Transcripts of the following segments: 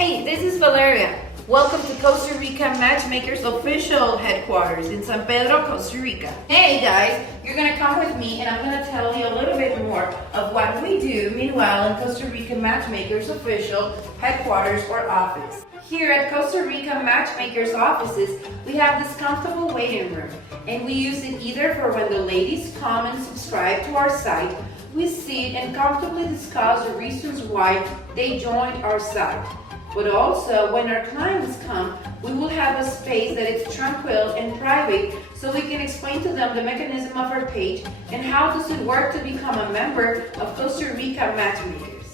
Hey, this is Valeria. Welcome to Costa Rica MatchMakers official headquarters in San Pedro, Costa Rica. Hey guys, you're gonna come with me and I'm gonna tell you a little bit more of what we do meanwhile in Costa Rica MatchMakers official headquarters or office. Here at Costa Rica MatchMakers offices, we have this comfortable waiting room and we use it either for when the ladies come and subscribe to our site, we sit and comfortably discuss the reasons why they joined our site. But also, when our clients come, we will have a space that is tranquil and private so we can explain to them the mechanism of our page and how does it work to become a member of Costa Rica MatchMakers.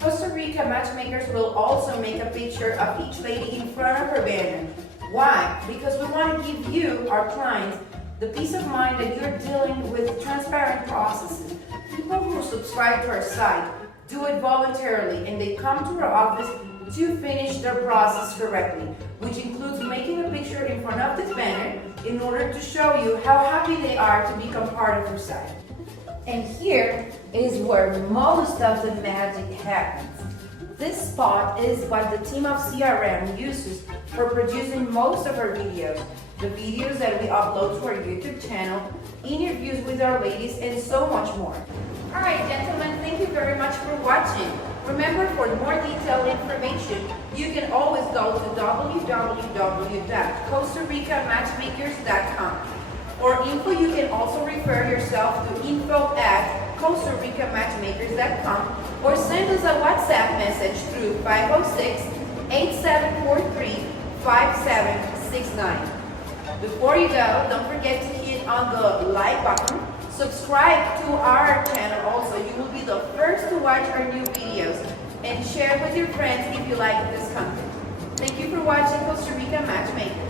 Costa Rica MatchMakers will also make a picture of each lady in front of her banner. Why? Because we want to give you, our clients, the peace of mind that you're dealing with transparent processes. People who subscribe to our site do it voluntarily and they come to our office to finish their process correctly, which includes making a picture in front of this banner in order to show you how happy they are to become part of your site. And here is where most of the magic happens. This spot is what the team of CRM uses for producing most of our videos, the videos that we upload to our YouTube channel, interviews with our ladies, and so much more. Alright gentlemen, thank you very much for watching. Remember, for more detailed information, you can always go to www.costaricammatchmakers.com. For info, you can also refer yourself to info@costaricammatchmakers.com or send us a WhatsApp message through 506-8743-5769. Before you go, don't forget to hit on the like button. Subscribe to our channel also. You will be the first to watch our new videos. And share with your friends if you like this content. Thank you for watching Costa Rica MatchMakers.